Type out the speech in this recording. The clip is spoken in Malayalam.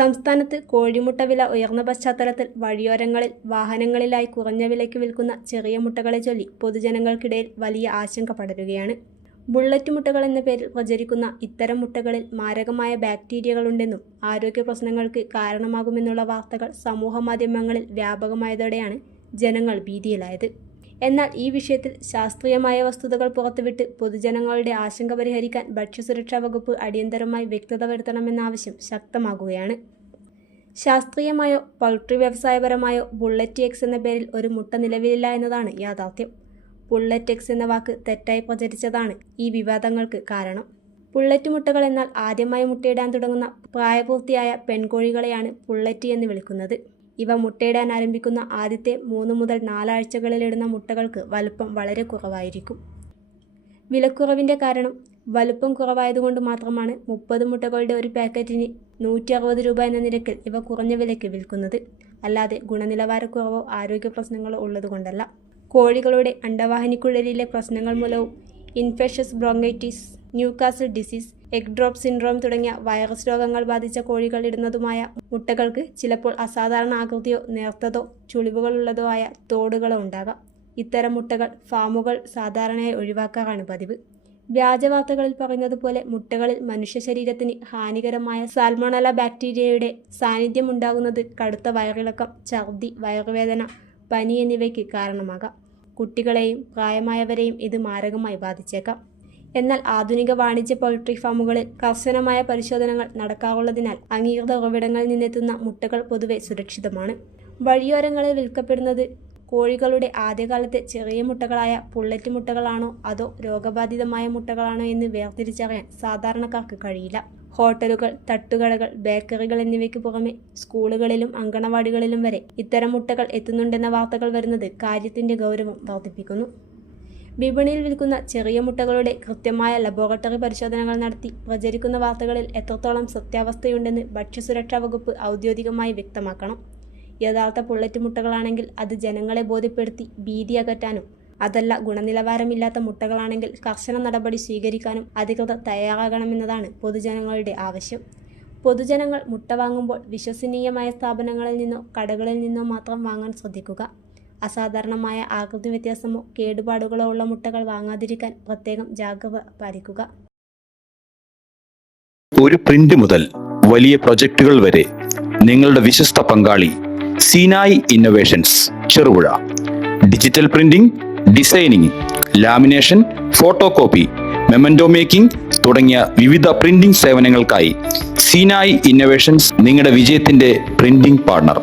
സംസ്ഥാനത്ത് കോഴിമുട്ട വില ഉയർന്ന പശ്ചാത്തലത്തിൽ വഴിയോരങ്ങളിൽ വാഹനങ്ങളിലായി കുറഞ്ഞ വിലയ്ക്ക് വിൽക്കുന്ന ചെറിയ മുട്ടകളെ ചൊല്ലി പൊതുജനങ്ങൾക്കിടയിൽ വലിയ ആശങ്ക പടരുകയാണ്. ബുള്ളറ്റ് മുട്ടകൾ എന്ന പേരിൽ പ്രചരിക്കുന്ന ഇത്തരം മുട്ടകളിൽ മാരകമായ ബാക്ടീരിയകളുണ്ടെന്നും ആരോഗ്യ പ്രശ്നങ്ങൾക്ക് കാരണമാകുമെന്നുള്ള വാർത്തകൾ സമൂഹമാധ്യമങ്ങളിൽ വ്യാപകമായതോടെയാണ് ജനങ്ങൾ ഭീതിയിലായത്. എന്നാൽ ഈ വിഷയത്തിൽ ശാസ്ത്രീയമായ വസ്തുതകൾ പുറത്തുവിട്ട് പൊതുജനങ്ങളുടെ ആശങ്ക പരിഹരിക്കാൻ ഭക്ഷ്യസുരക്ഷാ വകുപ്പ് അടിയന്തരമായി വ്യക്തത വരുത്തണമെന്ന ആവശ്യം ശക്തമാകുകയാണ്. ശാസ്ത്രീയമായോ പൗൾട്രി വ്യവസായപരമായോ ബുള്ളറ്റ് എഗ്സ് എന്ന പേരിൽ ഒരു മുട്ട നിലവിലില്ല എന്നതാണ് യാഥാർത്ഥ്യം. ബുള്ളറ്റ് എഗ്സ് എന്ന വാക്ക് തെറ്റായി പ്രചരിച്ചതാണ് ഈ വിവാദങ്ങൾക്ക് കാരണം. പുള്ളറ്റ് മുട്ടകൾ എന്നാൽ ആദ്യമായി മുട്ടയിടാൻ തുടങ്ങുന്ന പ്രായപൂർത്തിയായ പെൺകോഴികളെയാണ് പുള്ളറ്റ് എന്ന് വിളിക്കുന്നത്. ഇവ മുട്ടയിടാൻ ആരംഭിക്കുന്ന ആദ്യത്തെ 3 മുതൽ 4 ആഴ്ചകളിലിടുന്ന മുട്ടകൾക്ക് വലുപ്പം വളരെ കുറവായിരിക്കും. വിലക്കുറവിൻ്റെ കാരണം വലുപ്പം കുറവായതുകൊണ്ട് മാത്രമാണ് 30 മുട്ടകളുടെ ഒരു പാക്കറ്റിന് 160 രൂപ എന്ന നിരക്കിൽ ഇവ കുറഞ്ഞ വിലയ്ക്ക് വിൽക്കുന്നത്. അല്ലാതെ ഗുണനിലവാരക്കുറവോ ആരോഗ്യ പ്രശ്നങ്ങളോ ഉള്ളതുകൊണ്ടല്ല. കോഴികളുടെ അണ്ടവാഹിനിക്കുഴലിലെ പ്രശ്നങ്ങൾ മൂലവും infectious bronchitis, Newcastle disease, egg drop syndrome തുടങ്ങിയ വൈറസ് രോഗങ്ങൾ ബാധിച്ച കോഴികൾ ഇടുന്നതുമായ മുട്ടകൾക്ക് ചിലപ്പോൾ അസാധാരണ ആകൃതിയോ നേർത്തതോ ചുളിവുകളുള്ളതോ ആയ തോടുകളോ ഉണ്ടാകാം. ഇത്തരം മുട്ടകൾ ഫാമുകൾ സാധാരണയായി ഒഴിവാക്കാറാണ് പതിവ്. വ്യാജവാർത്തകളിൽ പറയുന്നത് പോലെ മുട്ടകളിൽ മനുഷ്യ ശരീരത്തിന് ഹാനികരമായ സാൽമണല ബാക്ടീരിയയുടെ സാന്നിധ്യം ഉണ്ടാകുന്നത് കടുത്ത വയറിളക്കം, ഛർദി, വയറുവേദന, പനി എന്നിവയ്ക്ക് കാരണമാകാം. കുട്ടികളെയും പ്രായമായവരെയും ഇത് മാരകമായി ബാധിച്ചേക്കാം. എന്നാൽ ആധുനിക വാണിജ്യ പൗൾട്രി ഫാമുകളിൽ കർശനമായ പരിശോധനകൾ നടക്കാറുള്ളതിനാൽ അംഗീകൃത ഉറവിടങ്ങളിൽ നിന്നെത്തുന്ന മുട്ടകൾ പൊതുവെ സുരക്ഷിതമാണ്. വഴിയോരങ്ങളിൽ വിൽക്കപ്പെടുന്നത് കോഴികളുടെ ആദ്യകാലത്തെ ചെറിയ മുട്ടകളായ പുള്ളറ്റ് മുട്ടകളാണോ അതോ രോഗബാധിതമായ മുട്ടകളാണോ എന്ന് വേർതിരിച്ചറിയാൻ സാധാരണക്കാർക്ക് കഴിയില്ല. ഹോട്ടലുകൾ, തട്ടുകടകൾ, ബേക്കറികൾ എന്നിവയ്ക്ക് പുറമെ സ്കൂളുകളിലും അങ്കണവാടികളിലും വരെ ഇത്തരം മുട്ടകൾ എത്തുന്നുണ്ടെന്ന വാർത്തകൾ വരുന്നത് കാര്യത്തിന്റെ ഗൗരവം വർദ്ധിപ്പിക്കുന്നു. വിപണിയിൽ വിൽക്കുന്ന ചെറിയ മുട്ടകളുടെ കൃത്യമായ ലബോറട്ടറി പരിശോധനകൾ നടത്തി പ്രചരിക്കുന്ന വാർത്തകളിൽ എത്രത്തോളം സത്യാവസ്ഥയുണ്ടെന്ന് ഭക്ഷ്യസുരക്ഷാ വകുപ്പ് ഔദ്യോഗികമായി വ്യക്തമാക്കണം. യഥാർത്ഥ പുള്ളറ്റ് മുട്ടകളാണെങ്കിൽ അത് ജനങ്ങളെ ബോധ്യപ്പെടുത്തി ഭീതി അകറ്റാനും, അതല്ല ഗുണനിലവാരമില്ലാത്ത മുട്ടകളാണെങ്കിൽ കർശന നടപടി സ്വീകരിക്കാനും അധികൃതർ തയ്യാറാകണമെന്നതാണ് പൊതുജനങ്ങളുടെ ആവശ്യം. പൊതുജനങ്ങൾ മുട്ട വാങ്ങുമ്പോൾ വിശ്വസനീയമായ സ്ഥാപനങ്ങളിൽ നിന്നോ കടകളിൽ നിന്നോ മാത്രം വാങ്ങാൻ ശ്രദ്ധിക്കുക. അസാധാരണമായ ആകൃതി വ്യത്യാസമോ കേടുപാടുകളോ ഉള്ള മുട്ടകൾ വാങ്ങാതിരിക്കാൻ പ്രത്യേകം ജാഗ്രത പാലിക്കുക. ഒരു പ്രിന്റ് മുതൽ വലിയ പ്രൊജക്ടുകൾ വരെ നിങ്ങളുടെ വിശ്വസ്ത പങ്കാളി Sinai innovations Cherupuzha. Digital printing, designing, lamination, photo copy, memento making തുടങ്ങിയ വിവിധ പ്രിന്റിംഗ് സേവനങ്ങൾക്കായി സീനായ് ഇന്നോവേഷൻസ് നിങ്ങളുടെ വിജയത്തിന്റെ പ്രിന്റിംഗ് പാർട്ണർ.